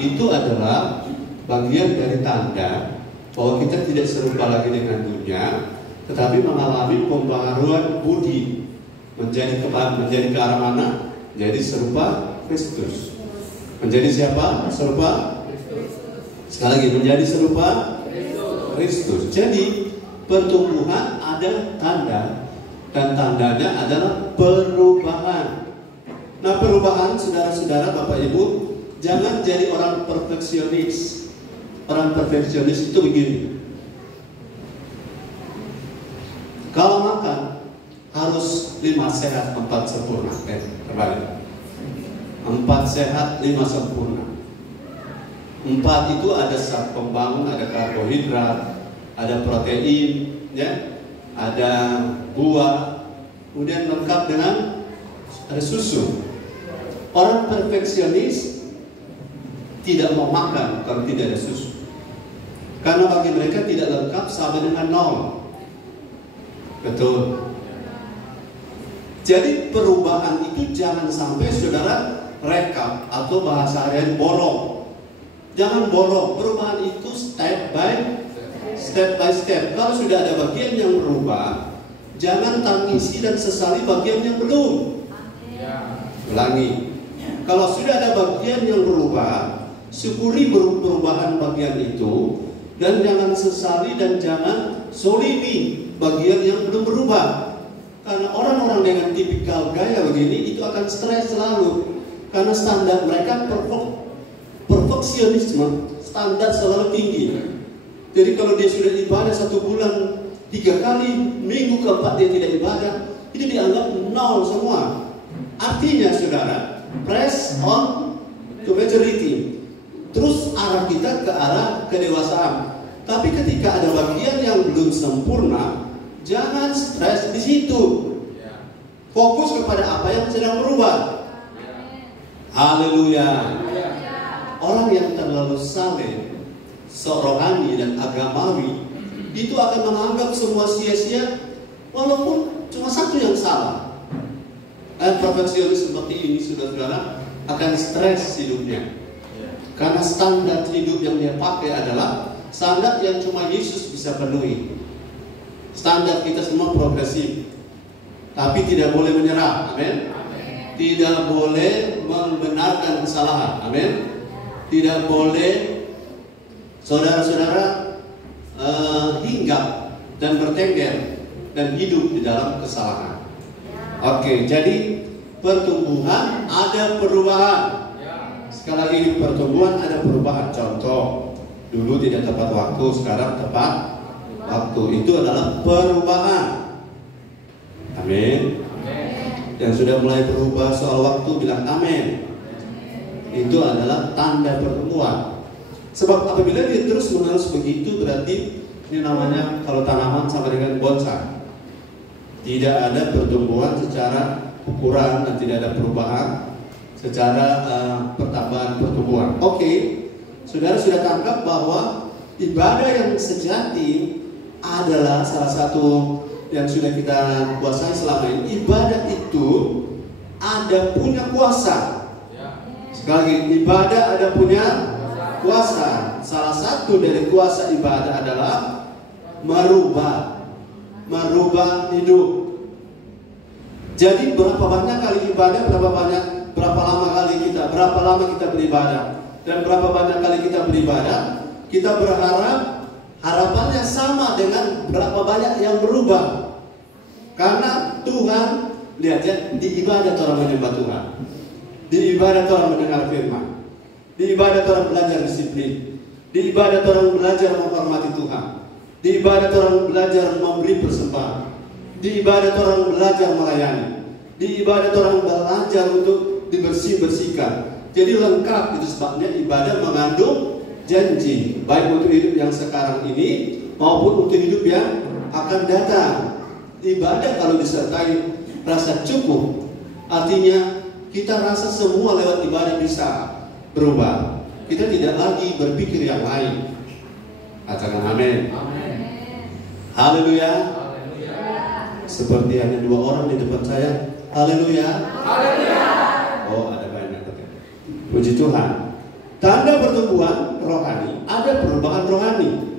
Itu adalah bagian dari tanda bahwa kita tidak serupa lagi dengan dunia, tetapi mengalami pembaharuan budi menjadi ke arah mana? Jadi serupa Kristus. Menjadi siapa? Serupa Kristus. Sekali lagi, menjadi serupa Kristus. Jadi pertumbuhan ada tanda, dan tandanya adalah perubahan. Nah, perubahan, saudara-saudara, Bapak Ibu, jangan jadi orang perfeksionis. Orang perfeksionis itu begini. Kalau makan harus 5 sehat 4 sempurna. Terbalik. 4 sehat 5 sempurna. 4 itu ada zat pembangun, ada karbohidrat, ada protein, ya, ada buah, kemudian lengkap dengan ada susu. Orang perfeksionis tidak mau makan kalau tidak ada susu, karena bagi mereka tidak lengkap sama dengan 0. Betul. Jadi perubahan itu jangan sampai saudara rekap atau bahasa harian borong. Jangan borong. Perubahan itu step by step. Kalau sudah ada bagian yang berubah, jangan tangisi dan sesali bagian yang belum. Ulangi. Kalau sudah ada bagian yang berubah, syukuri perubahan bagian itu, dan jangan sesali dan jangan solimi bagian yang belum berubah. Karena orang-orang dengan tipikal gaya begini itu akan stres selalu, karena standar mereka perfeksionisme, standar selalu tinggi. Jadi kalau dia sudah ibadah 1 bulan 3 kali, minggu keempat dia tidak ibadah, itu dianggap 0 semua. Artinya saudara, press on to maturity. Terus arah kita ke arah kedewasaan. Tapi ketika ada bagian yang belum sempurna, jangan stres di situ. Fokus kepada apa yang sedang berubah. Haleluya. Orang yang terlalu saleh, rohani dan agamawi, itu akan menganggap semua sia-sia, walaupun cuma satu yang salah. Dan perfeksionis seperti ini, saudara-saudara, akan stres hidupnya. Karena standar hidup yang dia pakai adalah standar yang cuma Yesus bisa penuhi. Standar kita semua progresif, tapi tidak boleh menyerah. Amin. Tidak boleh membenarkan kesalahan. Amin. Tidak boleh saudara-saudara hinggap dan bertengger dan hidup di dalam kesalahan. Oke, jadi pertumbuhan ada perubahan. Sekali lagi, pertumbuhan ada perubahan. Contoh, dulu tidak tepat waktu, sekarang tepat waktu. Itu adalah perubahan. Amin. Yang sudah mulai berubah soal waktu bilang amin. Itu adalah tanda pertumbuhan. Sebab apabila dia terus menerus begitu, berarti ini namanya kalau tanaman sama dengan bonsai. Tidak ada pertumbuhan secara ukuran dan tidak ada perubahan secara pertambahan pertumbuhan. Oke, saudara sudah tangkap bahwa ibadah yang sejati adalah salah satu yang sudah kita kuasai selama ini. Ibadah itu ada punya kuasa. Sekali lagi, ibadah ada punya kuasa. Salah satu dari kuasa ibadah adalah merubah hidup. Jadi berapa banyak kali ibadah, berapa lama kita beribadah, dan berapa banyak kali kita beribadah, kita berharap harapannya sama dengan berapa banyak yang berubah. Karena Tuhan, lihat ya, di ibadat orang menyembah Tuhan, di ibadat orang mendengar firman, di ibadat orang belajar disiplin, di ibadat orang belajar menghormati Tuhan, di ibadat orang belajar memberi persembahan, di ibadat orang belajar melayani, di ibadat orang belajar untuk dibersihkan. Jadi lengkap. Itu sebabnya ibadah mengandung janji, baik untuk hidup yang sekarang ini maupun untuk hidup yang akan datang. Ibadah kalau disertai rasa cukup, artinya kita rasa semua lewat ibadah bisa berubah. Kita tidak lagi berpikir yang lain. Katakan amin. Haleluya. Seperti hanya 2 orang di depan saya. Haleluya. Oh, ada banyak. Puji Tuhan. tanda pertumbuhan rohani, ada perubahan rohani.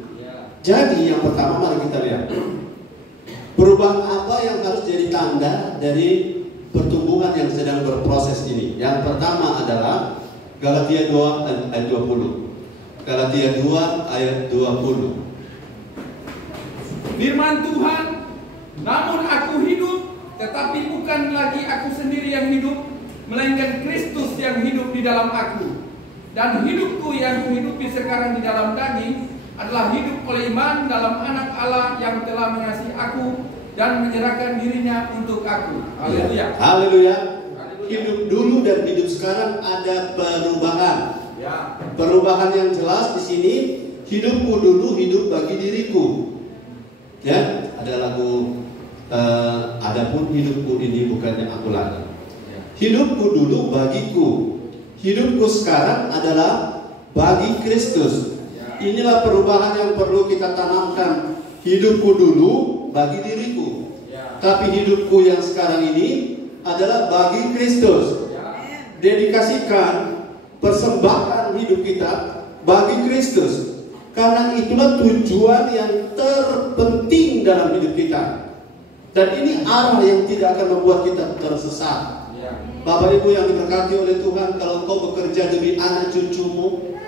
Jadi yang pertama mari kita lihat perubahan apa yang harus jadi tanda dari pertumbuhan yang sedang berproses ini. Yang pertama adalah Galatia 2 ayat 20. Galatia 2 ayat 20. Firman Tuhan, namun aku hidup, tetapi bukan lagi aku sendiri yang hidup, melainkan Kristus yang hidup di dalam aku. Dan hidupku yang hidupi sekarang di dalam daging adalah hidup oleh iman dalam anak Allah yang telah mengasihi aku dan menyerahkan dirinya untuk aku. Haleluya. Haleluya. Hidup dulu dan hidup sekarang ada perubahan. Perubahan yang jelas di sini, hidupku dulu hidup bagi diriku. Ya, ada lagu adapun hidupku ini bukan yang aku lagi. Hidupku dulu bagiku. Hidupku sekarang adalah bagi Kristus. Inilah perubahan yang perlu kita tanamkan. Hidupku dulu bagi diriku, tapi hidupku yang sekarang ini adalah bagi Kristus. Dedikasikan, persembahkan hidup kita bagi Kristus. Karena itulah tujuan yang terpenting dalam hidup kita. Dan ini arah yang tidak akan membuat kita tersesat. Bapak Ibu yang diberkati oleh Tuhan, kalau kau bekerja demi anak cucumu,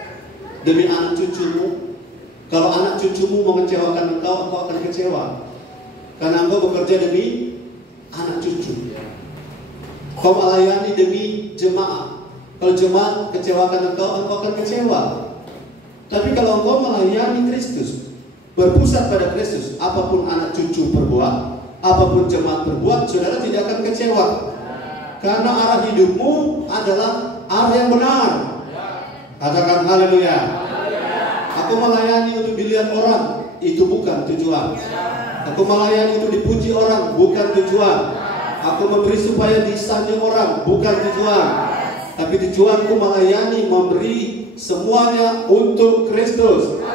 kalau anak cucumu mengecewakan engkau akan kecewa. Karena engkau bekerja demi anak cucu. Kau melayani demi jemaat. Kalau jemaat kecewakan engkau akan kecewa. Tapi kalau engkau melayani Kristus, berpusat pada Kristus, apapun anak cucu perbuat, apapun jemaat perbuat, saudara tidak akan kecewa. Karena arah hidupmu adalah arah yang benar. Katakan haleluya. Aku melayani untuk dilihat orang, itu bukan tujuan. Aku melayani untuk dipuji orang, bukan tujuan. Aku memberi supaya disanjung orang, bukan tujuan. Tapi tujuanku melayani, memberi semuanya untuk Kristus.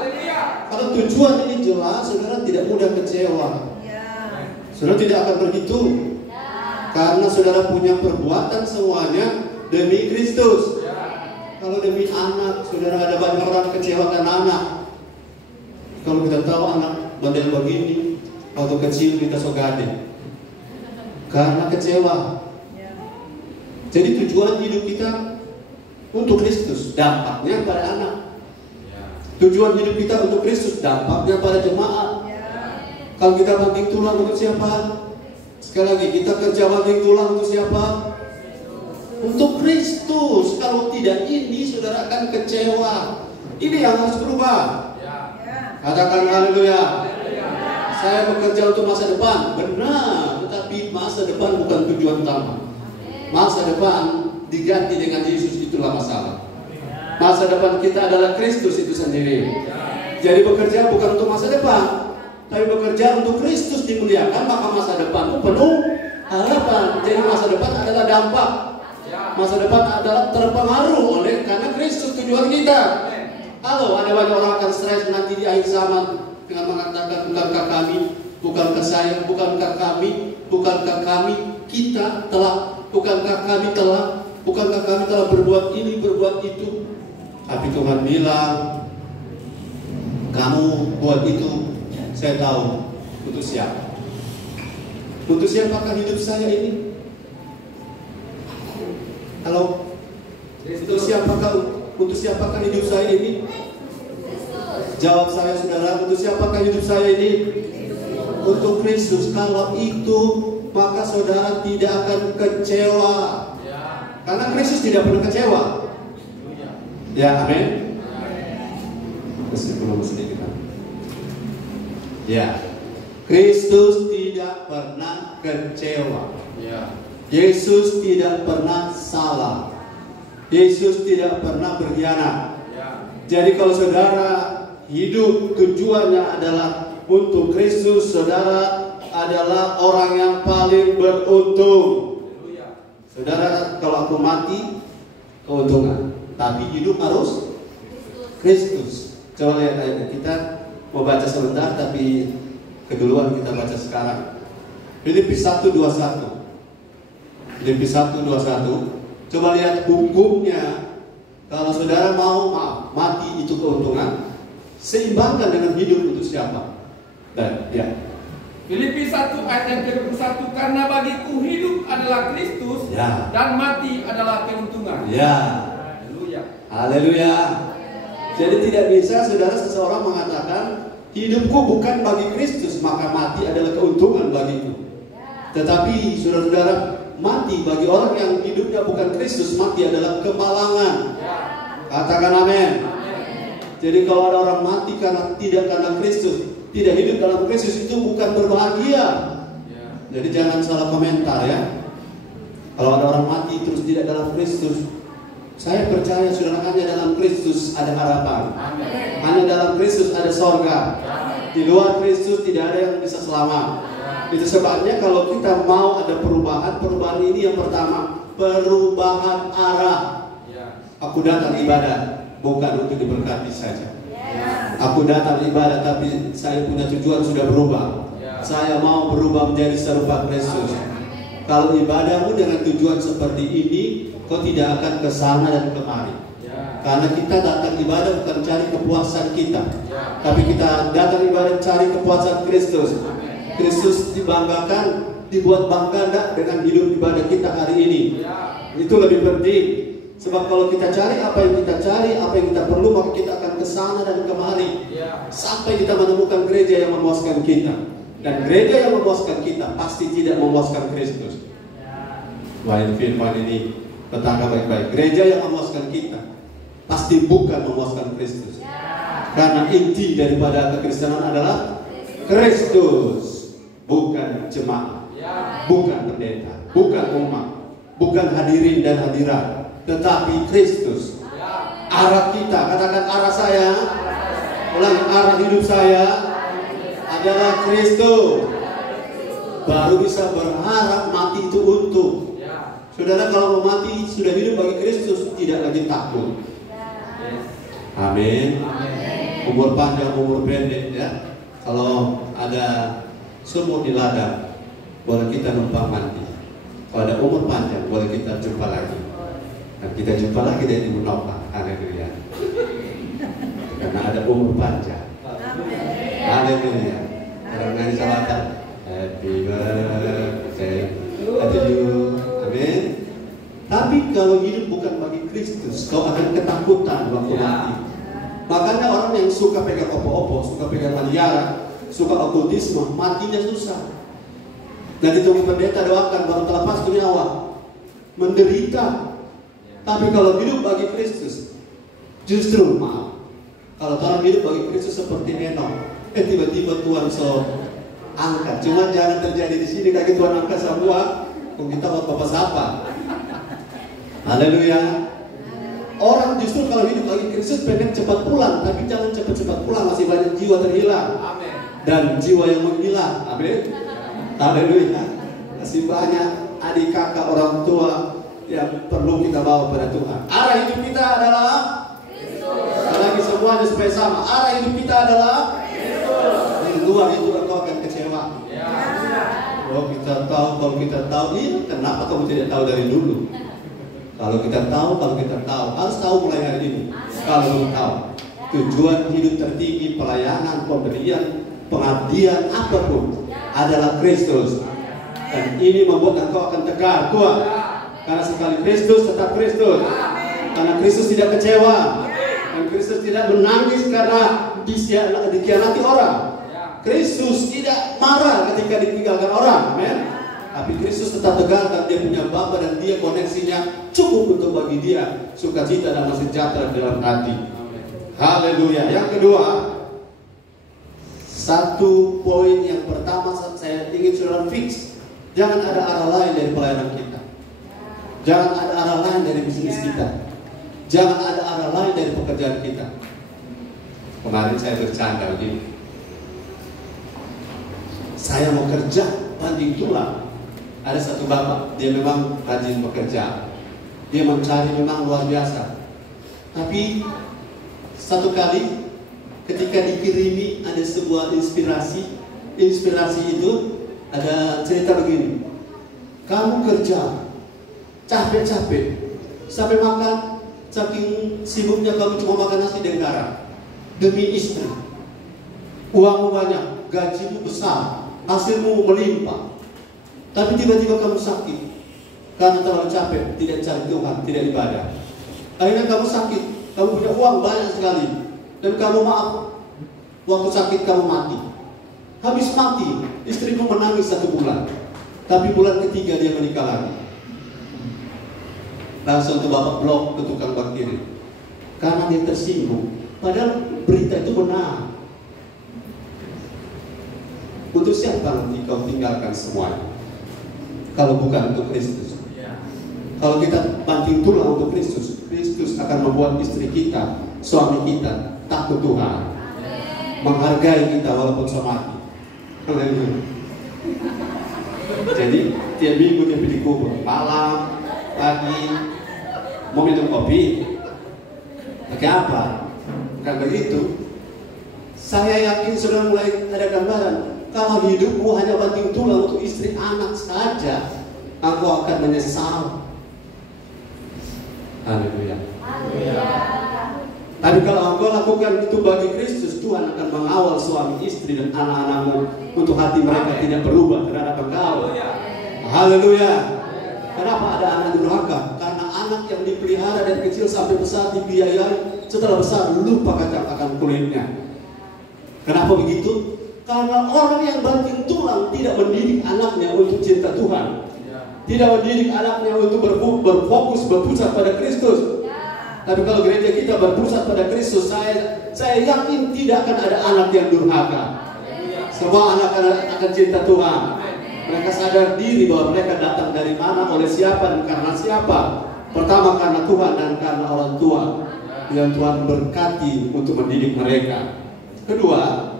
Kalau tujuan ini jelas, saudara tidak mudah kecewa. Saudara tidak akan berhitung. Karena saudara punya perbuatan semuanya demi Kristus. Kalau demi anak, saudara ada banyak orang kecewakan anak. Kalau kita tahu anak model begini, waktu kecil kita sogade karena kecewa. Jadi tujuan hidup kita untuk Kristus, dampaknya pada anak. Tujuan hidup kita untuk Kristus, dampaknya pada jemaat. Kalau kita banting tulang untuk siapa? Sekali lagi, kita kerja banting tulang untuk siapa? Untuk Kristus. Kalau tidak ini, saudara akan kecewa. Ini yang harus berubah. Katakan haleluya. Saya bekerja untuk masa depan, benar. Tetapi masa depan bukan tujuan utama. Masa depan diganti dengan Yesus, itulah masalah. Masa depan kita adalah Kristus itu sendiri. Jadi bekerja bukan untuk masa depan, tapi bekerja untuk Kristus dimuliakan, maka masa depanmu penuh harapan. Jadi masa depan adalah dampak. Masa depan adalah terpengaruh oleh karena Kristus tujuan kita. Halo, ada banyak orang akan stres nanti di akhir zaman dengan mengatakan bukankah kami, bukankah saya, bukankah kami kita telah, bukankah kami telah berbuat ini, berbuat itu. Tapi Tuhan bilang, kamu buat itu, saya tahu untuk siapa. Untuk siapakah hidup saya ini? Kalau untuk siapakah hidup saya ini? Jawab saya, saudara, untuk siapakah hidup saya ini? Untuk Kristus. Kalau itu, maka saudara tidak akan kecewa. Karena Kristus tidak pernah kecewa. Ya, amin. Belum sedikit. Ya, Kristus tidak pernah kecewa. Yesus tidak pernah salah. Yesus tidak pernah berkhianat. Jadi kalau saudara hidup tujuannya adalah untuk Kristus, saudara adalah orang yang paling beruntung. Saudara, kalau aku mati, keuntungan. Tapi hidup harus Kristus. Coba lihat ayat kita. Mau baca sebentar, tapi keduluan kita baca sekarang. Filipi 1:21. Filipi 1:21. Coba lihat hukumnya Kalau saudara mau mati itu keuntungan, seimbangkan dengan hidup untuk siapa? Dan ya. Filipi 1 ayat yang ke-21, karena bagiku hidup adalah Kristus, Ya. dan mati adalah keuntungan. Ya. Haleluya. Haleluya. Jadi tidak bisa saudara seseorang mengatakan hidupku bukan bagi Kristus maka mati adalah keuntungan bagiku. Tetapi saudara-saudara, mati bagi orang yang hidupnya bukan Kristus, mati adalah kemalangan. Katakan amin. Jadi kalau ada orang mati karena Kristus, tidak hidup dalam Kristus, itu bukan berbahagia. Jadi jangan salah komentar ya. Kalau ada orang mati terus tidak dalam Kristus, saya percaya saudara, hanya dalam Kristus ada harapan. Hanya dalam Kristus ada sorga. Di luar Kristus tidak ada yang bisa selamat. Itu sebabnya kalau kita mau ada perubahan ini yang pertama, perubahan arah. Aku datang ibadah bukan untuk diberkati saja. Aku datang ibadah tapi saya punya tujuan sudah berubah. Saya mau berubah menjadi serupa Kristus. Kalau ibadahmu dengan tujuan seperti ini, kau tidak akan ke sana dan kemari. Karena kita datang ibadah bukan cari kepuasan kita, tapi kita datang ibadah cari kepuasan Kristus. Kristus dibanggakan, dibuat bangga dengan hidup ibadah kita hari ini. Itu lebih penting. Sebab kalau kita cari apa yang kita cari, apa yang kita perlu, maka kita akan ke sana dan kemari. Sampai kita menemukan gereja yang memuaskan kita. Dan gereja yang memuaskan kita pasti tidak memuaskan Kristus. Wah, firman ini tetangga baik-baik. Gereja yang memuaskan kita pasti bukan memuaskan Kristus. Karena inti daripada kekristenan adalah Kristus, bukan jemaat, bukan pendeta, bukan umat, bukan hadirin dan hadirat, tetapi Kristus. Arah kita, katakan arah saya, ulangi, arah hidup saya adalah Kristus. Baru bisa berharap mati itu untung. Saudara, kalau mau mati sudah hidup bagi Kristus, tidak lagi takut. Amin. Umur panjang, umur pendek ya. Kalau ada sumur di ladang, boleh kita numpang mandi. Kalau ada umur panjang, boleh kita jumpa lagi. Dan kita jumpa lagi dari Munopah. Haleluya. Karena ada umur panjang. Haleluya. Orang nyanyi salatan. Happy birthday to you. Amin. Tapi kalau hidup bukan bagi Kristus, kau akan ketakutan waktu mati. Makanya orang yang suka pegang opo-opo, suka pegang maniara, suka okultisme, matinya susah. Dan ditunggu pendeta doakan baru terlepas tuh nyawa, menderita. Tapi kalau hidup bagi Kristus, justru maaf. Kalau orang hidup bagi Kristus seperti Henok, tiba-tiba Tuhan angkat. Cuma jangan terjadi di sini kayak Tuhan angkat semua. Kita buat bapak siapa? Haleluya. Orang justru kalau hidup bagi Kristus pengen cepat pulang, tapi jangan cepat-cepat pulang, masih banyak jiwa terhilang. Amen. Dan jiwa yang menghilang. Amin. Haleluya. Masih banyak adik kakak orang tua yang perlu kita bawa pada Tuhan. Arah hidup kita adalah Kristus. Lagi semuanya supaya sama. Arah hidup kita adalah Kristus. Di luar itu engkau akan kecewa. Kalau kita tahu, ini kenapa kamu tidak tahu dari dulu? Kalau kita tahu, harus tahu mulai hari ini. Kalau belum tahu, tujuan hidup tertinggi, pelayanan, pemberian, pengabdian, apapun adalah Kristus. Dan ini membuat engkau akan tegar, Tuhan. Karena sekali Kristus tetap Kristus. Karena Kristus tidak kecewa. Dan Kristus tidak menangis karena dikhianati orang. Kristus tidak marah ketika ditinggalkan orang. Amin. Tapi Kristus tetap tegar dan dia punya Bapa dan dia koneksinya cukup untuk bagi dia sukacita dan sejahtera dalam hati. Haleluya. Yang kedua, satu poin yang pertama saya ingin saudara fix, jangan ada arah lain dari pelayanan kita. Jangan ada arah lain dari bisnis kita. Jangan ada arah lain dari pekerjaan kita. Kemarin saya bercanda begini. Saya mau kerja banting tulang. Ada satu bapak, dia memang rajin bekerja, dia mencari memang luar biasa. Tapi satu kali ketika dikirimi ada sebuah inspirasi itu ada cerita begini. Kamu kerja capek-capek sampai makan saking sibuknya kamu cuma makan nasi dan garam demi istri. Uangmu banyak, gajimu besar, hasilmu melimpah. Tapi tiba-tiba kamu sakit karena terlalu capek, tidak cari Tuhan, tidak ibadah. Akhirnya kamu sakit, kamu punya uang banyak sekali, dan kamu maaf, waktu sakit kamu mati. Habis mati, istrimu menangis 1 bulan, tapi bulan ketiga dia menikah lagi. Langsung tuh bapak blok ke tukang bank kiri, karena dia tersinggung. Padahal berita itu benar. Untuk siapa nanti kau tinggalkan semuanya, kalau bukan untuk Kristus? Kalau kita banting tulang untuk Kristus, Kristus akan membuat istri kita, suami kita takut Tuhan, menghargai kita walaupun sama. Jadi tiap minggu dia pergi kubur, malam, pagi, mau minum kopi, pakai apa? Bukan begitu. Saya yakin sudah mulai ada gambaran. Kalau hidupmu hanya banting tulang untuk istri anak saja, engkau akan menyesal. Haleluya. Tapi kalau engkau lakukan itu bagi Kristus, Tuhan akan mengawal suami istri dan anak-anakmu untuk hati mereka tidak berubah terhadap engkau. Haleluya. Kenapa ada anak durhaka? Karena anak yang dipelihara dari kecil sampai besar dibiayai, setelah besar lupa kacang akan kulitnya. Kenapa begitu? Karena orang yang banting tulang tidak mendidik anaknya untuk cinta Tuhan, tidak mendidik anaknya untuk berfokus, berpusat pada Kristus. Tapi kalau gereja kita berpusat pada Kristus, saya yakin tidak akan ada anak yang durhaka. Semua anak akan cinta Tuhan. Mereka sadar diri bahwa mereka datang dari mana, oleh siapa, dan karena siapa. Pertama karena Tuhan dan karena orang tua yang Tuhan berkati untuk mendidik mereka. Kedua,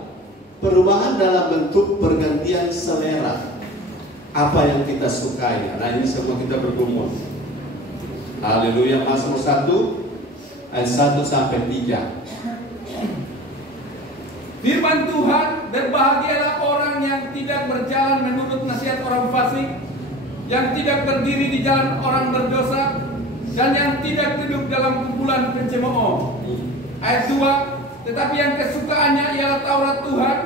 perubahan dalam bentuk pergantian selera. Apa yang kita sukai. Nah ini semua kita bergumul. Haleluya. Mazmur 1 ayat 1 sampai 3. Firman Tuhan, berbahagialah orang yang tidak berjalan menurut nasihat orang fasik, yang tidak berdiri di jalan orang berdosa, dan yang tidak duduk dalam kumpulan pencemooh. Ayat 2, tetapi yang kesukaannya ialah Taurat Tuhan,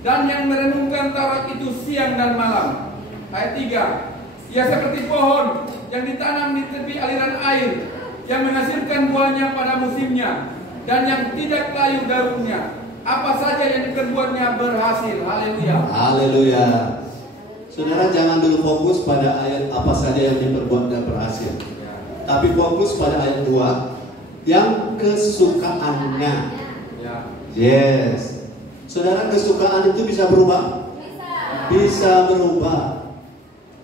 dan yang merenungkan Taurat itu siang dan malam. Ayat 3, ia seperti pohon yang ditanam di tepi aliran air, yang menghasilkan buahnya pada musimnya, dan yang tidak layu daunnya. Apa saja yang diperbuatnya berhasil. Haleluya. Haleluya. Saudara jangan dulu fokus pada ayat apa saja yang diperbuatnya berhasil, tapi fokus pada ayat 2, yang kesukaannya. Yes. Saudara, kesukaan itu bisa berubah? Bisa berubah.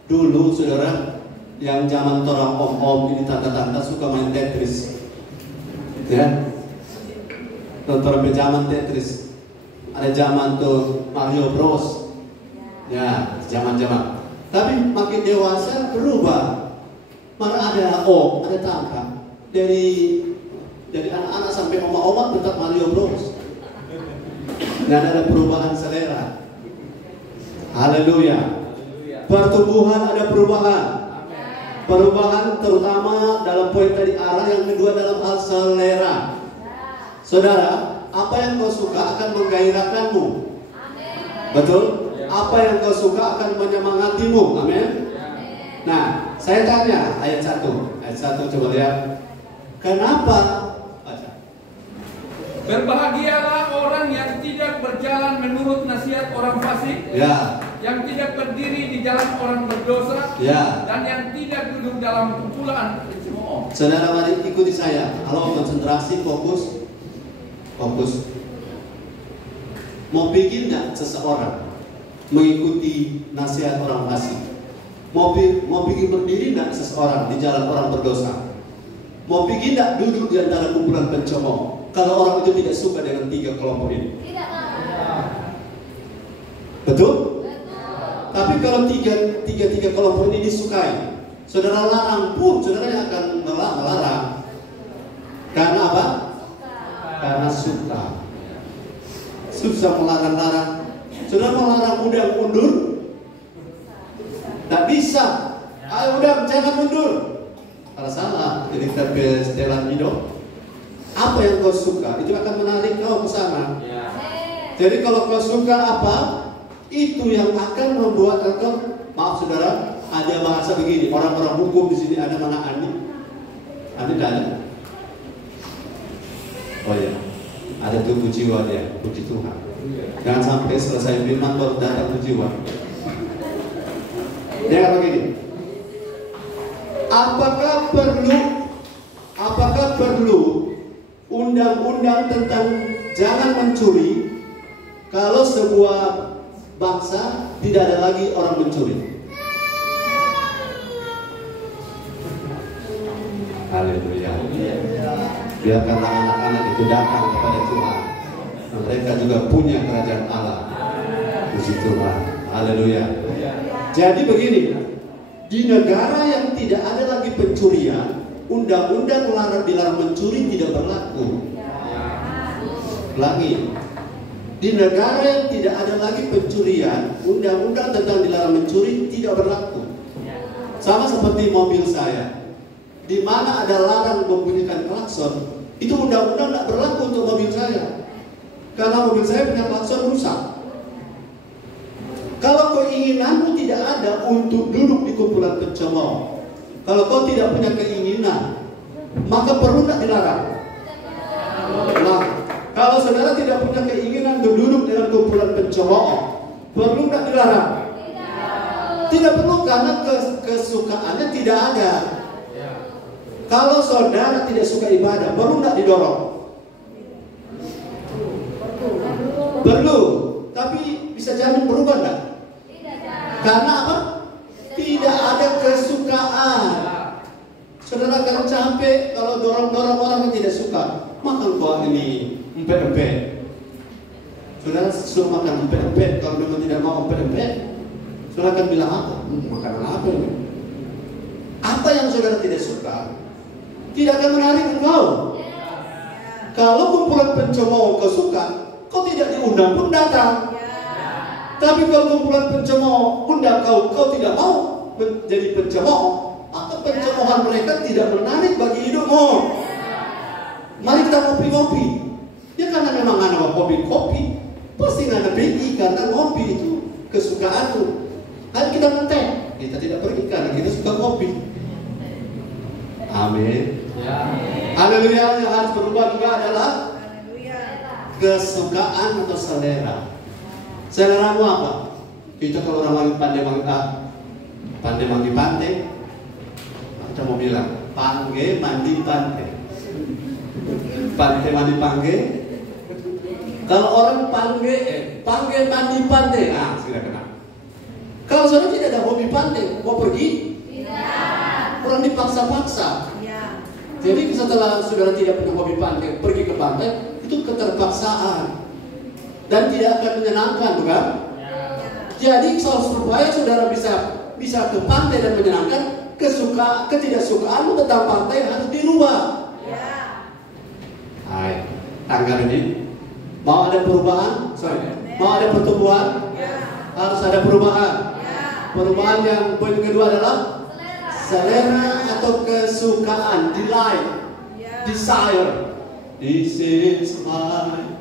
Dulu saudara, yang zaman orang om-om ini, tante-tante suka main Tetris, ya. Nonton zaman Tetris. Ada zaman tuh Mario Bros, ya, zaman-zaman. Tapi makin dewasa berubah. Malah ada om, ada tante. Dari anak-anak sampai oma-oma tetap Mario Bros. Dan ada perubahan selera. Haleluya. Pertumbuhan ada perubahan. Perubahan terutama dalam poin tadi arah, yang kedua dalam hal selera. Saudara, apa yang kau suka akan menggairahkanmu. Betul? Apa yang kau suka akan menyemangatimu. Amin. Nah, saya tanya ayat 1. Ayat 1 coba lihat. Kenapa? Baca. Berbahagialah orang yang tidak berjalan menurut nasihat orang fasik, Ya. yang tidak berdiri di jalan orang berdosa, Ya. dan yang tidak duduk dalam kumpulan pencemooh. Saudara, mari ikuti saya. Kalau konsentrasi, fokus. Mau bikin nggak seseorang mengikuti nasihat orang fasik? Mau bikin berdiri nggak seseorang di jalan orang berdosa? Mau bikin nggak duduk di antara kumpulan pencemooh? Kalau orang itu tidak suka dengan 3 kelompok ini, betul? Tapi kalau tiga kelompok ini disukai, saudara larang pun, saudara akan melarang. Karena apa? Karena suka. Susah melarang-larang. Saudara melarang udang mundur, tak bisa. Ayo udang jangan mundur. Kalau salah. jadi tapi setelan hidup. Apa yang kau suka itu akan menarik kau ke sana. Jadi kalau kau suka apa, itu yang akan membuat engkau. Maaf saudara, ada bahasa begini. Orang-orang hukum di sini ada mana Andi? Andi ada? Oh ya, ada tubuh jiwa dia, puji Tuhan. Jangan sampai selesai firman baru datang tubuh jiwa. Dia kata begini. Apakah perlu undang-undang tentang jangan mencuri kalau sebuah bangsa tidak ada lagi orang mencuri? Haleluya. Biarkanlah anak-anak itu datang kepada Tuhan. Mereka juga punya kerajaan Allah. Puji Tuhan. Haleluya. Jadi begini, di negara yang tidak ada lagi pencurian, undang-undang dilarang mencuri tidak berlaku. Ulangi. Di negara yang tidak ada lagi pencurian, undang-undang tentang dilarang mencuri tidak berlaku. Sama seperti mobil saya. Di mana ada larang membunyikan klakson, itu undang-undang tidak berlaku untuk mobil saya. Karena mobil saya punya klakson rusak. Kalau keinginanmu tidak ada untuk duduk di kumpulan pencemooh, kalau kau tidak punya keinginan, maka perlu tidak dilarang? Nah, kalau saudara tidak punya keinginan untuk duduk dalam kumpulan pencemooh, perlu tidak dilarang? Tidak perlu, karena kesukaannya tidak ada. Kalau saudara tidak suka ibadah, perlu tidak didorong? Perlu, tapi bisa jamin berubah enggak? Karena apa? Tidak ada kesukaan. Saudara akan capek kalau dorong-dorong orang yang tidak suka. Makan kok ini empek-empek. Saudara suruh makan empek-empek, kalau memang tidak mau empek-empek, saudara akan bilang apa? Makanan apa ini? Apa yang saudara tidak suka tidak akan menarik engkau. Kalau kumpulan pencemooh kau suka, kau tidak diundang pun datang. Tapi kalau kumpulan pencemooh undang kau tidak mau menjadi pencemooh, maka pencemoohan mereka tidak menarik bagi hidupmu. Mari kita ngopi-ngopi. Ya karena memang ada hobi kopi, pasti ada pergi karena ngopi itu kesukaanmu. Ayo kita ngeteh, kita tidak pergi karena kita suka kopi. Amin. Haleluya. Yang harus berubah juga adalah kesukaan atau selera. Seleramu apa? Kita kalau orang lagi pandai mandi pantai, kita mau bilang pangge mandi pantai. Pantai mandi pangge. Kalau orang pangge mandi pantai, sudah kenal. Kalau saudara tidak ada hobi pantai, mau pergi? Tidak. Orang dipaksa-paksa. Jadi setelah saudara tidak punya hobi pantai, pergi ke pantai, itu keterpaksaan dan tidak akan menyenangkan, bukan? Jadi supaya saudara bisa ke pantai dan menyenangkan, ketidaksukaanmu tentang pantai harus dirubah. Hai, tanggal ini mau ada perubahan? Mau ada pertumbuhan? Harus ada perubahan. Perubahan yang poin kedua adalah selera atau kesukaan, delight, desire. This is my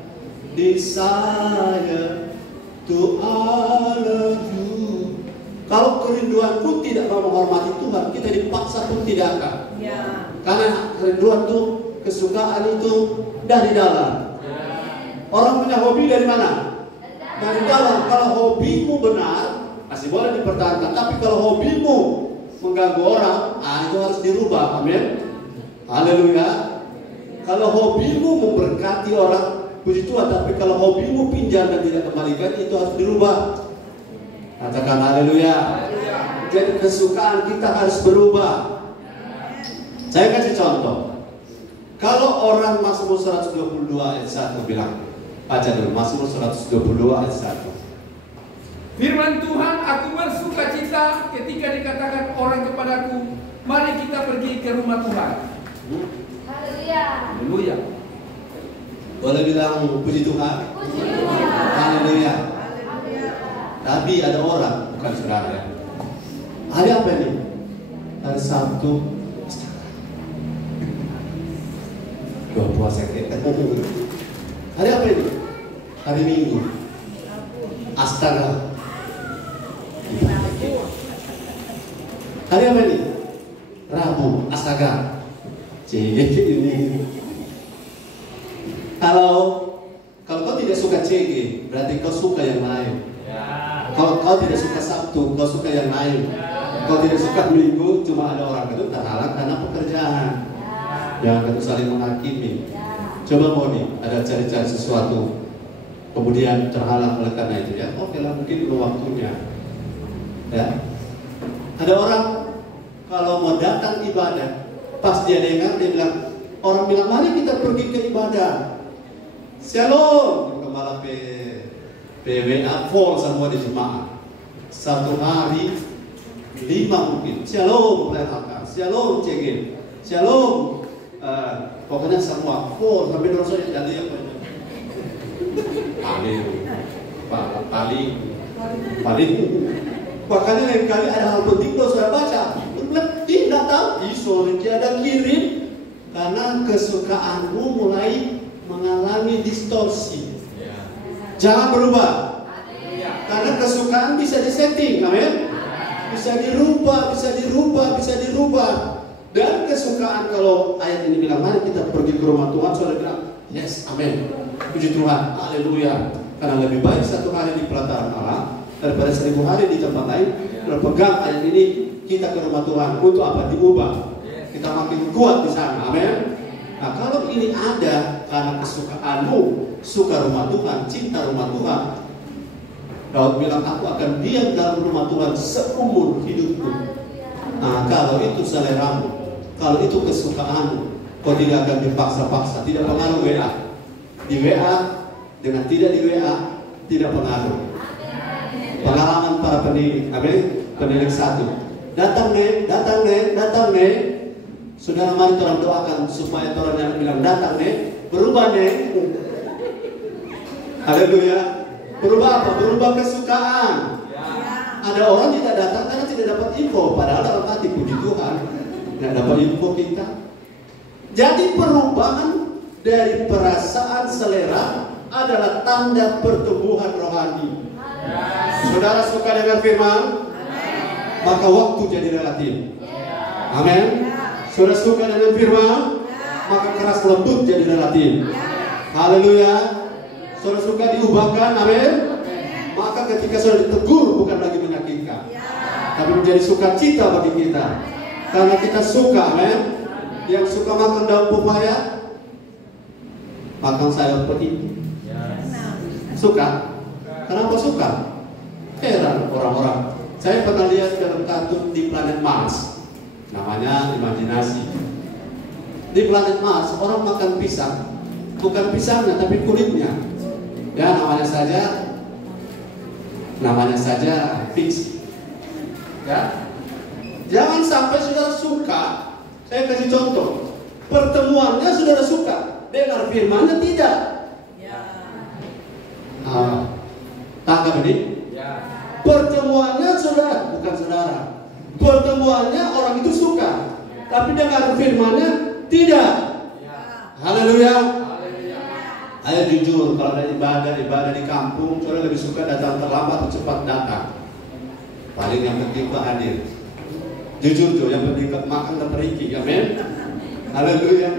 desire to honor you. Kalau kerinduanku tidak mau menghormati Tuhan, kita dipaksa pun tidak akan. Karena kerinduan itu, kesukaan itu dari dalam. Orang punya hobi dari mana? Dari dalam. Kalau hobimu benar, masih boleh dipertahankan. Tapi kalau hobimu mengganggu orang, itu harus dirubah. Amin. Haleluya. Kalau hobimu memberkati orang, puji Tuhan. Tapi kalau hobimu pinjam dan tidak kembalikan, itu harus dirubah. Katakan haleluya. Jadi kesukaan kita harus berubah. Saya kasih contoh. Kalau orang Mazmur 122 ayat 1 bilang, baca dulu Mazmur 122 ayat 1. Firman Tuhan, aku bersuka cita ketika dikatakan orang kepadaku, mari kita pergi ke rumah Tuhan. Haleluya. Haleluya. Boleh bilang puji Tuhan? Puji Tuhan. Haleluya. Tapi ada orang, bukan saudara. Hari apa ini? Hari Sabtu. sakit. Hari apa ini? Hari Minggu. Astaga. Hari apa ini? Rabu. Astaga. CG ini. Halo. Kalau kau tidak suka CG, berarti kau suka yang lain. Kalau kau tidak suka Sabtu, kau suka yang lain. Kau tidak suka Minggu, cuma ada orang itu terhalang karena pekerjaan. Jangan itu saling menghakimi. Coba mau nih, ada cari-cari sesuatu, kemudian terhalang oleh karena itu ya. Oke lah, mungkin belum waktunya. Ya. Ada orang kalau mau datang ibadah, pas dia dengar dia bilang, orang bilang mari kita pergi ke ibadah. Shalom, malah PWA full semua di jemaah. Satu hari 5 mungkin. Shalom PLHK, Shalom CG, Shalom. Pokoknya semua full sampai dosa yang jadi apa? Paling. Makanya lain kali ada hal penting tuh saya baca. Tidak tahu, sorry ada kirim karena kesukaanmu mulai mengalami distorsi. Jangan berubah. Karena kesukaan bisa disetting, amin. Bisa dirubah. Dan kesukaan kalau ayat ini bilang mari kita pergi ke rumah Tuhan, saudara bilang yes, amin. Puji Tuhan, haleluya. Karena lebih baik satu hari di pelataran Allah daripada 1000 hari di tempat lain. Berpegang ayat ini, kita ke rumah Tuhan untuk apa? Diubah. Kita makin kuat di sana, amin. Nah kalau ini ada karena kesukaanmu, suka rumah Tuhan, cinta rumah Tuhan, Daud bilang aku akan diam dalam rumah Tuhan seumur hidupku. Nah kalau itu seleramu, kalau itu kesukaanmu, kau tidak akan dipaksa-paksa. Tidak pengaruh WA. Di WA dengan tidak di WA tidak pengaruh. Pengalaman para pendidik, amin. Pendidik 1. Datang nih. Saudara mari orang doakan supaya orang yang bilang datang nih, berubah nih. Haleluya. Berubah apa? Berubah kesukaan. Ada orang tidak datang karena tidak dapat info, padahal dalam hati puji Tuhan tidak dapat info kita. Jadi perubahan dari perasaan selera adalah tanda pertumbuhan rohani. Saudara suka dengan firman, maka waktu jadi relatif. Amin. Saudara suka dengan firman, maka keras lembut jadi relatif. Haleluya. Saudara suka diubahkan, amin. Maka ketika saudara ditegur bukan lagi menyakitkan, tapi menjadi sukacita bagi kita. Karena kita suka, amin. Yang suka makan daun pepaya, makan sayur peti. Suka? Kenapa suka? Heran orang-orang. Saya pernah lihat film kartun di planet Mars, namanya Imajinasi. Di planet Mars orang makan pisang, bukan pisangnya tapi kulitnya. Ya namanya saja fiksi. Ya, jangan sampai saudara suka. Saya kasih contoh. Pertemuannya saudara suka, dengar firmannya tidak. Tangkap ini. Pertemuannya saudara, bukan saudara. Pertemuannya orang itu suka, tapi dengar firmannya tidak. Haleluya. Ayo jujur, kalau ada ibadah di kampung, saudara lebih suka datang terlambat atau cepat datang? Paling yang penting Pak hadir. Jujur tuh, yang penting makan dan periki, amin. Haleluya.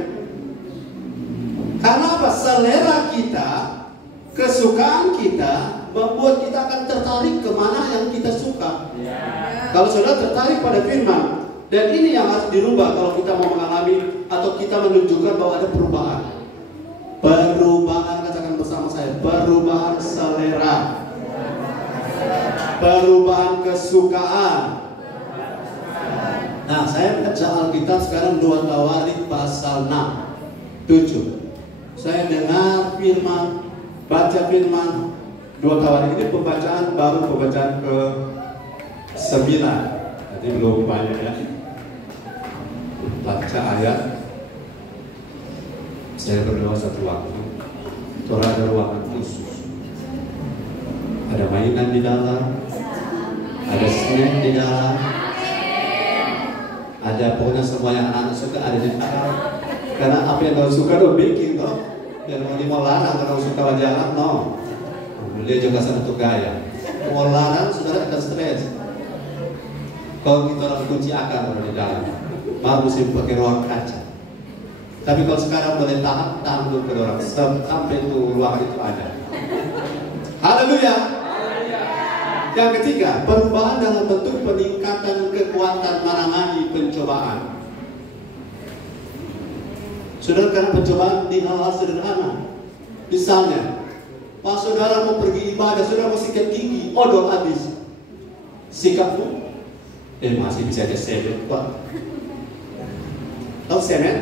Karena apa? Selera kita, kesukaan kita membuat kita akan tertarik kemana yang kita suka. Kalau saudara tertarik pada firman, dan ini yang harus dirubah kalau kita mau mengalami atau kita menunjukkan bahwa ada perubahan. Perubahan, katakan bersama saya, perubahan selera, perubahan kesukaan. Nah, saya baca Alkitab sekarang 2 Tawarik pasal 6, 7. Saya dengar firman, baca firman 2 Tawarik ini pembacaan baru, pembacaan ke-9. Jadi belum banyak ya. Baca ayat. Saya berdoa satu waktu. Torah ada ruangan khusus. Ada mainan di dalam, ada snack di dalam, ada pokoknya semua yang anak-anak suka ada di dalam. Karena apa yang kau suka lo bikin toh. Yang mau larang karena suka wajaran no. Dia juga satu gaya. Mau larang saudara akan stres. Kalau kita orang kunci akar di dalam, baru sih pakai ruang kaca. Tapi kalau sekarang boleh tahan dulu ke orang sampai itu ruang itu ada. Haleluya. Yang ketiga, perubahan dalam bentuk peningkatan kekuatan menangani pencobaan. Saudara, karena pencobaan di hal-hal sederhana. Misalnya, pas saudara mau pergi ibadah, saudara mau sikat gigi, odol habis. Sikapmu, masih bisa ada semen, Pak. Tahu semen?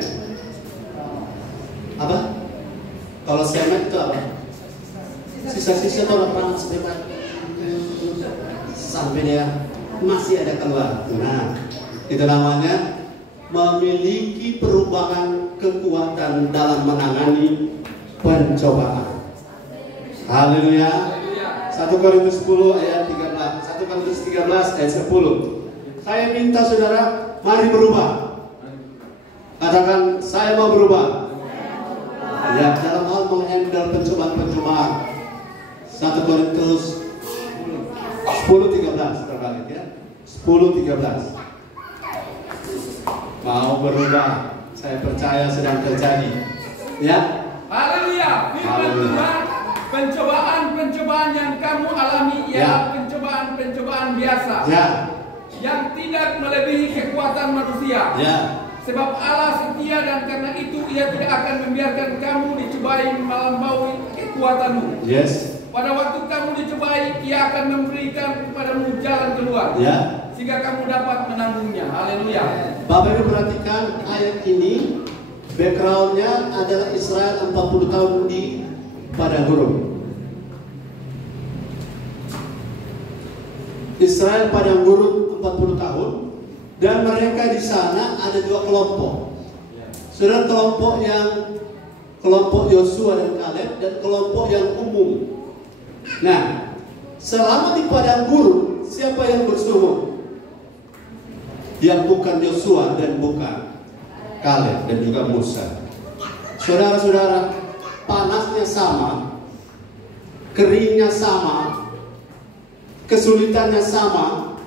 Apa? Kalau semen itu apa? Sisa-sisa itu orang panas bebas. Sampai dia masih ada keluar. Nah, itu namanya memiliki perubahan kekuatan dalam menangani pencobaan. Haleluya. 1 Korintus 10 ayat 13. 1 Korintus 13 ayat 10. Saya minta saudara, mari berubah. Katakan, saya mau berubah. Ya, dalam hal menghandle pencobaan-pencobaan. 1 Korintus 10:13 terbalik ya. 10:13. Mau berubah. Saya percaya sedang terjadi. Ya. Haleluya. Firman Tuhan, pencobaan-pencobaan yang kamu alami ialah pencobaan-pencobaan biasa. Ya. Yang tidak melebihi kekuatan manusia. Ya. Sebab Allah setia dan karena itu Ia tidak akan membiarkan kamu dicobai melampaui kekuatanmu. Yes. Pada waktu kamu dicobai, Ia akan memberikan kepadamu jalan keluar. Ya. Sehingga kamu dapat menanggungnya. Haleluya. Bapak Ibu perhatikan ayat ini, backgroundnya adalah Israel 40 tahun di padang gurun. Israel padang gurun 40 tahun, dan mereka di sana ada dua kelompok. Saudara, kelompok Yosua dan Kaleb, dan kelompok yang umum. Nah, selama di padang gurun, siapa yang bersumur? Yang bukan Yosua dan bukan Kaleb dan juga Musa. Saudara-saudara, panasnya sama, keringnya sama, kesulitannya sama,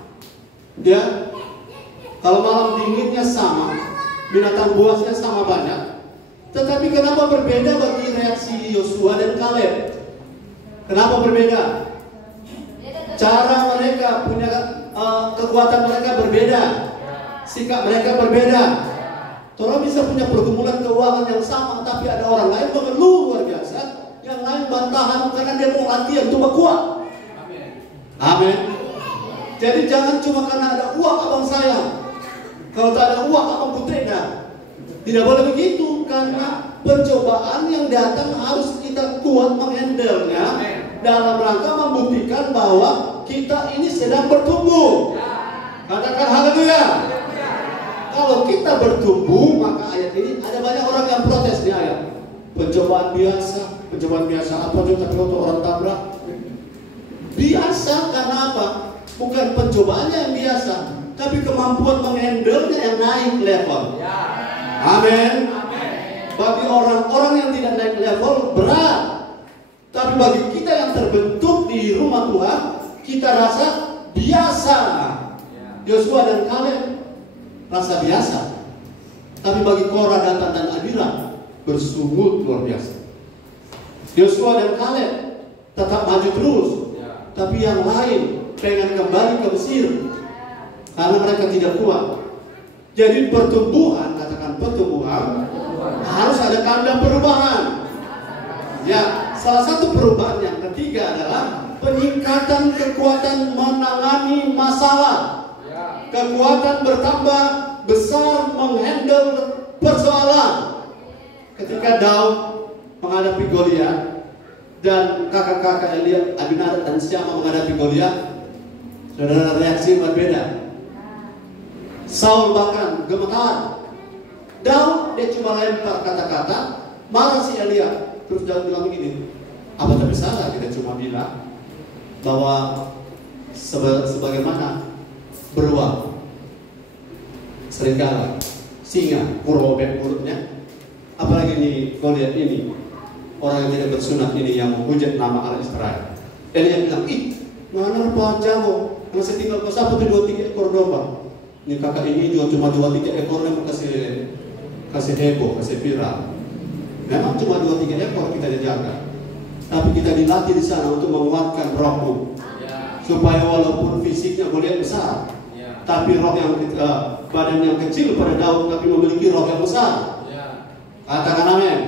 ya. Kalau malam dinginnya sama, binatang buasnya sama banyak. Tetapi kenapa berbeda bagi reaksi Yosua dan Kaleb? Kenapa berbeda? Cara mereka punya kekuatan mereka berbeda, sikap mereka berbeda. Orang bisa punya pergumulan keuangan yang sama, tapi ada orang lain mengeluh luar biasa, yang lain bantahan karena dia mau latihan tuh kuat. Amin. Jadi jangan cuma karena ada uang abang sayang. Kalau tak ada uang abang putenda. Tidak boleh begitu, karena pencobaan yang datang harus kita kuat menghandle-nya dalam rangka membuktikan bahwa kita ini sedang bertumbuh. Katakan haleluya. Kalau kita bertumbuh, maka ayat ini ada banyak orang yang protes di ayat. Pencobaan biasa apa juga kalau orang tabrak. Biasa karena apa? Bukan pencobaannya yang biasa, tapi kemampuan menghandle-nya yang naik level. Amin. Bagi orang-orang yang tidak naik level berat, tapi bagi kita yang terbentuk di rumah Tuhan, kita rasa biasa. Yosua dan Kaleb rasa biasa, tapi bagi Korah, Datan dan Abiram bersungut luar biasa. Yosua dan Kaleb tetap maju terus, tapi yang lain pengen kembali ke Mesir karena mereka tidak kuat. Jadi pertumbuhan, katakan pertumbuhan, harus ada tanda perubahan. Ya, salah satu perubahan yang ketiga adalah peningkatan kekuatan menangani masalah. Kekuatan bertambah besar menghandle persoalan. Ketika Daud menghadapi Goliat dan kakak-kakak Elia, Abinadab dan Syama menghadapi Goliat, saudara, reaksi berbeda. Saul bahkan gemetar. Daud dia cuma lempar kata-kata, marah si Elia. Terus Daud bilang begini, apa tapi salah kita cuma bilang bahwa sebagaimana beruang serigala, singa, kurobek mulutnya, apalagi ini Goliat ini, orang yang tidak bersunat ini yang menghujat nama Allah Israel. Elia bilang, ih, mana Pak Jago? Masih tinggal kau satu 2-3 ekor domba. Ini kakak ini juga cuma 2-3 ekor yang kasih heboh, kasih viral. Memang cuma 2-3 ekor kita jaga, tapi kita dilatih di sana untuk menguatkan rohmu, supaya walaupun fisiknya Goliat besar, tapi roh yang badan yang kecil pada Daud, tapi memiliki roh yang besar. Katakan amin.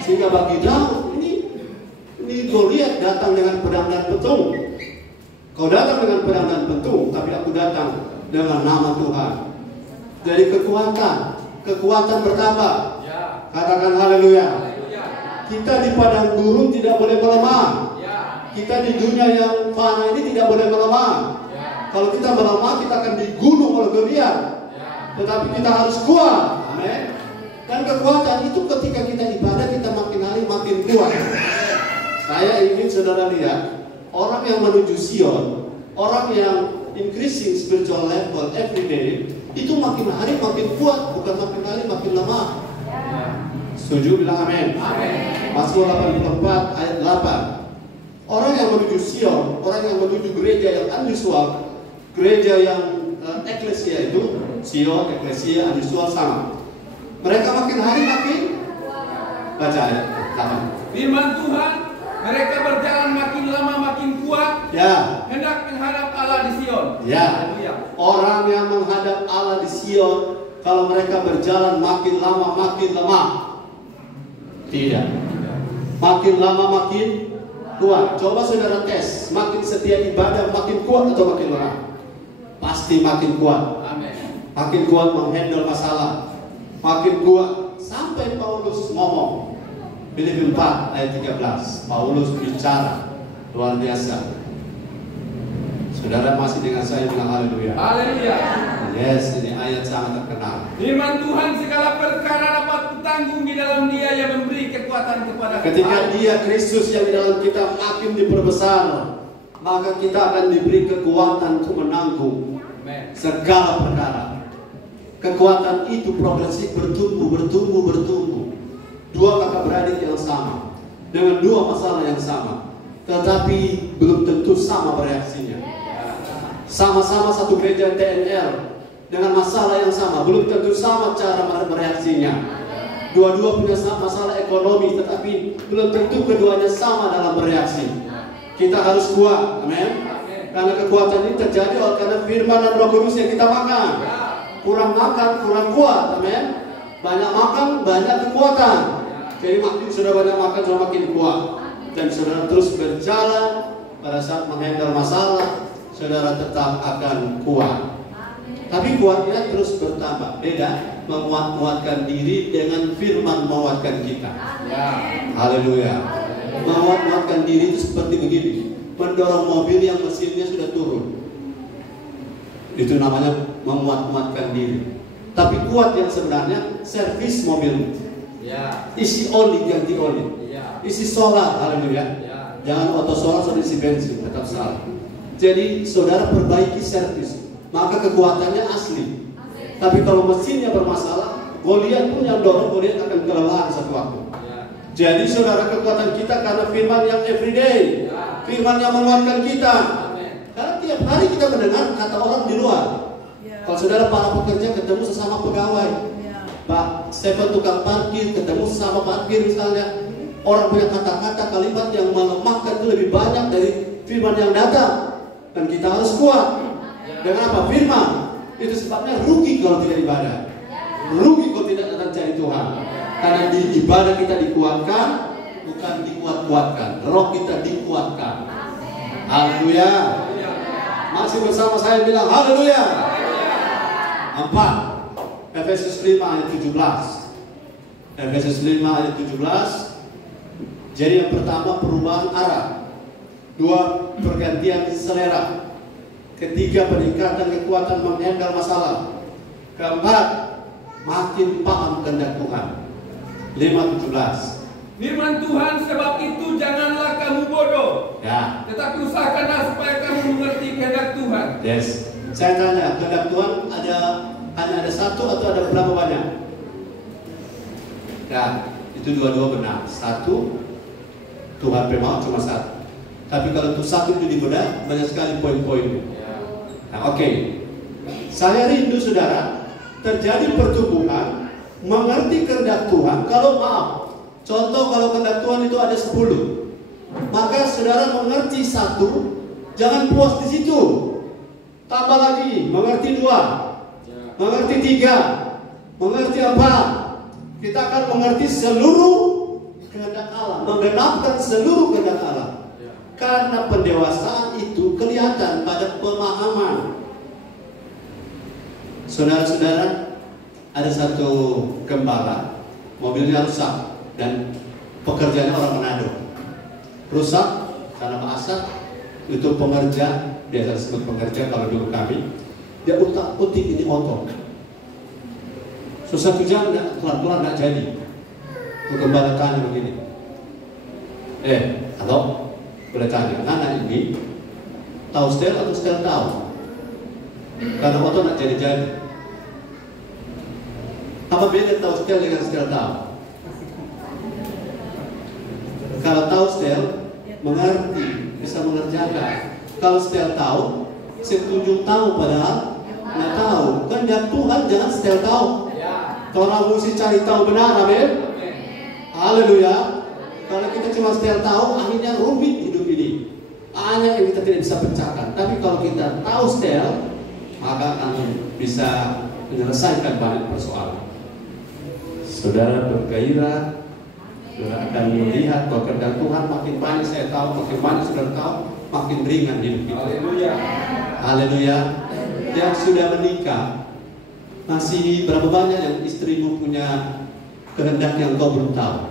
Sehingga bagi Daud ini Goliat datang dengan pedang dan petung. Kau datang dengan pedang dan petung, tapi aku datang dengan nama Tuhan. Jadi kekuatan bertambah. Katakan haleluya. Kita di padang gurun tidak boleh melemah. Kita di dunia yang fana ini tidak boleh melemah. Kalau kita melemah, kita akan digulung oleh Goliat. Tetapi kita harus kuat. Amin. Dan kekuatan itu ketika kita ibadah, kita makin hari makin kuat. Saya ingin saudara lihat orang yang menuju Sion, orang yang increasing spiritual level every day, itu makin hari makin kuat, bukan makin hari makin lemah. Setuju? Bilang amin. Mazmur 84 ayat 8. Orang yang menuju Sion, orang yang menuju gereja yang unusual, gereja yang eklesia itu, Sion, eklesia, unusual sama. Mereka makin hari makin baca ayat 8. Firman Tuhan, mereka berjalan makin lama makin kuat. Ya. Hendak menghadap Allah di Sion. Ya. Orang yang menghadap Allah di Sion, kalau mereka berjalan makin lama makin lemah. Tidak. Makin lama makin kuat. Coba saudara tes, makin setia ibadah makin kuat atau makin lemah? Pasti makin kuat. Makin kuat menghandle masalah. Makin kuat sampai Paulus ngomong. Filipi 4 ayat 13. Paulus bicara luar biasa. Saudara masih dengan saya, bilang haleluya. Haleluya. Yes, ini ayat sangat terkenal. Firman Tuhan, segala perkara dapat kutanggung di dalam Dia yang memberi kekuatan kepada kita. Ketika Dia Kristus yang di dalam kita makin diperbesar, maka kita akan diberi kekuatan untuk menanggung segala perkara. Kekuatan itu progresif, bertumbuh. Dua kakak beradik yang sama, dengan dua masalah yang sama, tetapi belum tentu sama bereaksinya. Sama-sama satu gereja TNL dengan masalah yang sama, belum tentu sama cara bereaksinya. Dua-dua punya masalah ekonomi, tetapi belum tentu keduanya sama dalam bereaksi. Kita harus kuat, amin. Karena kekuatan ini terjadi oleh karena firman dan Roh Kudus yang kita makan. Kurang makan, kurang kuat, amin. Banyak makan, banyak kekuatan. Jadi makin sudah banyak makan, sudah makin kuat. Dan saudara terus berjalan pada saat menghandle masalah, saudara tetap akan kuat. Tapi kuatnya terus bertambah. Beda menguatkan diri dengan firman menguatkan kita. Haleluya. Menguatkan diri itu seperti begini. Mendorong mobil yang mesinnya sudah turun. Itu namanya menguatkan diri. Tapi kuat yang sebenarnya servis mobil. Isi oli, ganti oli. Isi solar, haleluya. Jangan auto solar sudah isi bensin, tetap salah. Jadi saudara perbaiki servis, maka kekuatannya asli. Tapi kalau mesinnya bermasalah, Goliat pun yang dorong, Goliat akan kelelahan satu waktu. Jadi saudara, kekuatan kita karena firman yang everyday, firman yang menguatkan kita. Karena tiap hari kita mendengar kata orang di luar. Kalau saudara para pekerja ketemu sesama pegawai, Pak Stephen tukang parkir ketemu sesama parkir misalnya, orang punya kata-kata kalimat yang melemahkan itu lebih banyak dari firman yang datang. Dan kita harus kuat. Dengan apa? Firman. Itu sebabnya rugi kalau tidak ibadah. Rugi kalau tidak datang cari Tuhan. Karena di ibadah kita dikuatkan, bukan dikuat-kuatkan. Roh kita dikuatkan. Haleluya. Masih bersama saya bilang haleluya. 4. Efesus 5 ayat 17. Efesus 5 ayat 17. Jadi yang pertama perubahan arah. 2. Pergantian selera. 3. Peningkatan kekuatan menghandle masalah. 4. Makin paham kehendak Tuhan. 5:17. Firman Tuhan, sebab itu janganlah kamu bodoh. Ya. Tetapi usahakanlah supaya kamu mengerti kehendak Tuhan. Yes. Saya tanya, kehendak Tuhan hanya ada satu atau ada berapa banyak? Ya, itu dua-dua benar. Satu, Tuhan memang cuma satu. Tapi kalau itu satu itu dibedah, banyak sekali poin-poinnya. Nah, oke. Saya rindu saudara, terjadi pertumbuhan, mengerti kehendak Tuhan. Kalau maaf, contoh kalau kehendak Tuhan itu ada 10, maka saudara mengerti satu, jangan puas di situ. Tambah lagi, mengerti 2, mengerti 3, mengerti 4. Kita akan mengerti seluruh kehendak Allah, menggenapkan seluruh kehendak Allah. Karena pendewasaan itu kelihatan pada pemahaman. Saudara-saudara, ada satu gembala, mobilnya rusak dan pekerjaannya orang Manado. Rusak karena asap, itu pengerja, biasa disebut pengerja kalau dulu kami, dia utak-utik ini motor. Satu jam kelar-kelar nggak jadi. Gembala tanya begini, halo, boleh tanya, anak ini tahu setel atau setel tahu? Karena motor nggak jadi. Apa beda tahu setel dengan setel tahu? Kalau tahu setel, mengerti, bisa mengerjakan. Kalau setel tahu, setuju tahu padahal nggak tahu. Kehendak Tuhan jangan setel tahu. Orang mesti cari tahu benar, amin. Haleluya. Kalau kita cuma setel tahu, akhirnya rumit hidup ini. Banyak yang kita tidak bisa pecahkan. Tapi kalau kita tahu setel, maka akan bisa menyelesaikan banyak persoalan. Saudara bergairah, saudara akan melihat bahwa kehendak Tuhan makin banyak saya tahu, makin banyak saudara tahu, makin ringan hidup kita. Haleluya. Haleluya. Yang sudah menikah, masih berapa banyak yang istrimu punya kehendak yang kau belum tahu?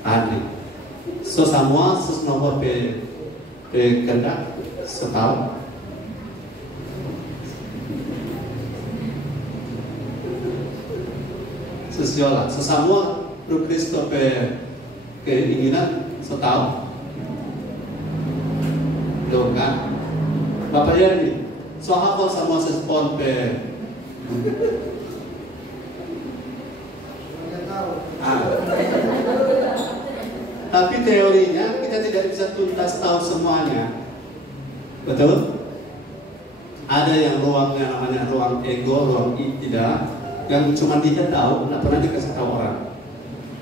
Ada. So semua nomor kehendak setahu. Sesiola, sesamua Pro Kristo keinginan setahu. Loh kan? Bapak Yerni, so hafal semua sespon Tapi teorinya kita tidak bisa tuntas tahu semuanya. Betul? Ada yang ruangnya namanya ruang ego, ruang tidak, yang cuma dia tahu, tidak pernah dikasih tahu orang.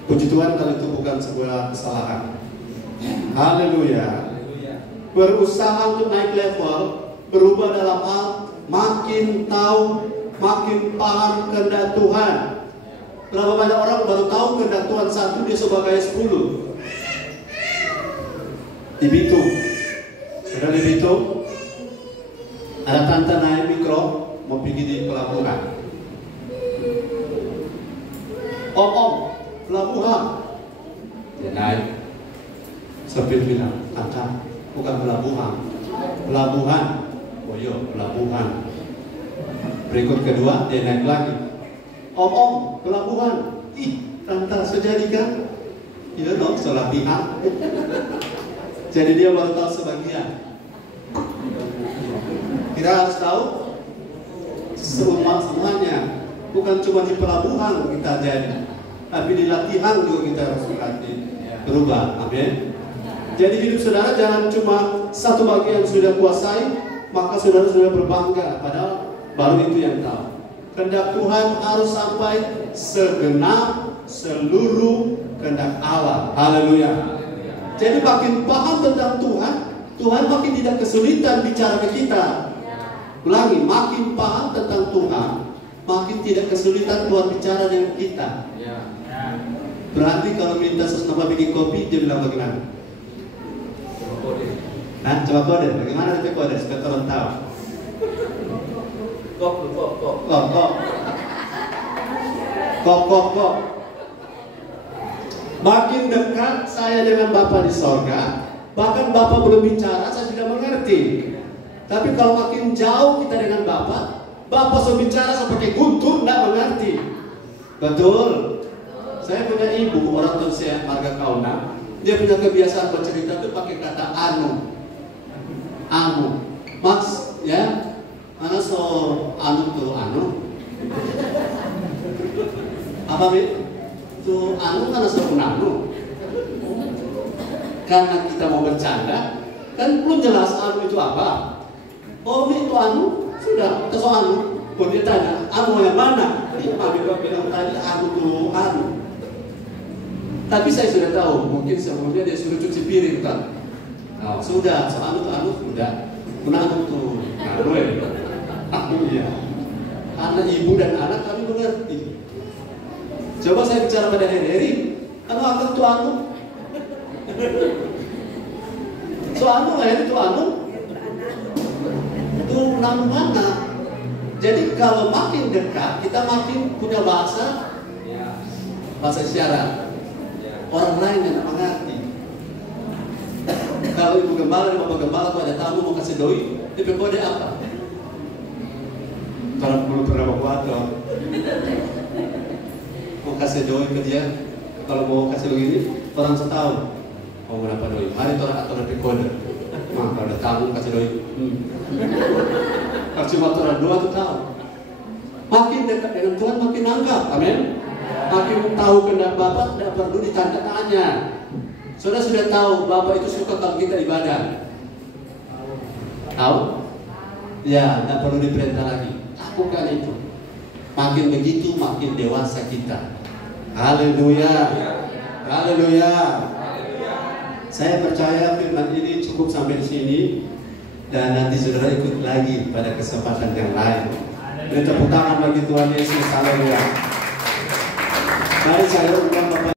Puji Tuhan kalau itu bukan sebuah kesalahan. Haleluya. Berusaha untuk naik level, berubah dalam hal makin tahu, makin paham kehendak Tuhan. Berapa banyak orang baru tahu kehendak Tuhan satu, dia sebagai 10. Di Bitung, sudah di Bitung, ada tante naik mikro mau pergi di pelabuhan. Om, pelabuhan. Dia naik. Sopir bilang, tante, bukan pelabuhan, pelabuhan. Oh iya, pelabuhan. Berikut kedua, dia naik lagi. Om, pelabuhan. Ih, tante, sejadi kan? Iya dong, salah pihak. Jadi dia baru tahu sebagian. Kita harus tahu semuanya. Bukan cuma di pelabuhan kita jadi, tapi di latihan juga kita harus berlatih berubah. Amin. Jadi hidup saudara jangan cuma satu bagian sudah kuasai, maka saudara sudah berbangga. Padahal baru itu yang tahu. Kehendak Tuhan harus sampai segenap seluruh kehendak Allah. Haleluya. Jadi makin paham tentang Tuhan, Tuhan makin tidak kesulitan bicara ke kita. Ulangi, makin paham tentang Tuhan, makin tidak kesulitan Tuhan bicara dengan kita. Berarti kalau minta sesuatu bikin kopi, dia bilang bagaimana? Nah, coba kode. Bagaimana itu kode? Supaya orang tahu. Kok. Makin dekat saya dengan Bapa di sorga, bahkan Bapa belum bicara, saya sudah mengerti. Tapi kalau makin jauh kita dengan Bapa sudah bicara seperti guntur, tidak mengerti. Betul. Saya punya ibu, orang tua saya marga Kauna, dia punya kebiasaan bercerita itu pakai kata anu. Mas, ya, mana so anu tuh anu? Apa, Bi? Tuh anu karena suruh anu. Karena kita mau bercanda, kan belum jelas anu itu apa. Oh itu anu, sudah, kita soal anu. Kalau dia tanya, anu yang mana? Dia bilang tadi anu tuh anu. Tapi saya sudah tahu, mungkin sebelumnya dia suruh cuci piring kan. Oh, sudah, soal anu tuh anu sudah. Anu tuh, anu ya. Iya. Karena ibu dan anak kami mengerti. Coba saya bicara pada Heri, anu akan tuh anu. So anu itu anu itu nama mana? Jadi kalau makin dekat kita makin punya bahasa isyarat. Orang lain yang mengerti. Kalau ibu gembala dan bapak gembala kalau ada tamu mau kasih doi, itu kode apa? Kalau belum pernah buat mau kasih doi ke dia, kalau mau kasih begini orang setahu. Oh berapa doi? Mari orang atau lebih kode. Mah kalau ada tamu kasih doi. Kalau cuma orang dua tuh tahu. Makin dekat dengan Tuhan makin nangkap, amin. Makin tahu kehendak Bapa, tidak perlu ditanda tanya. Saudara sudah tahu Bapa itu suka kalau kita ibadah. Tahu? Ya, tidak perlu diperintah lagi. Lakukan itu. Makin begitu makin dewasa kita. Haleluya. Haleluya. Saya percaya firman ini cukup sampai di sini dan nanti saudara ikut lagi pada kesempatan yang lain. Tepuk tangan bagi Tuhan Yesus. Haleluya. Mari saya undang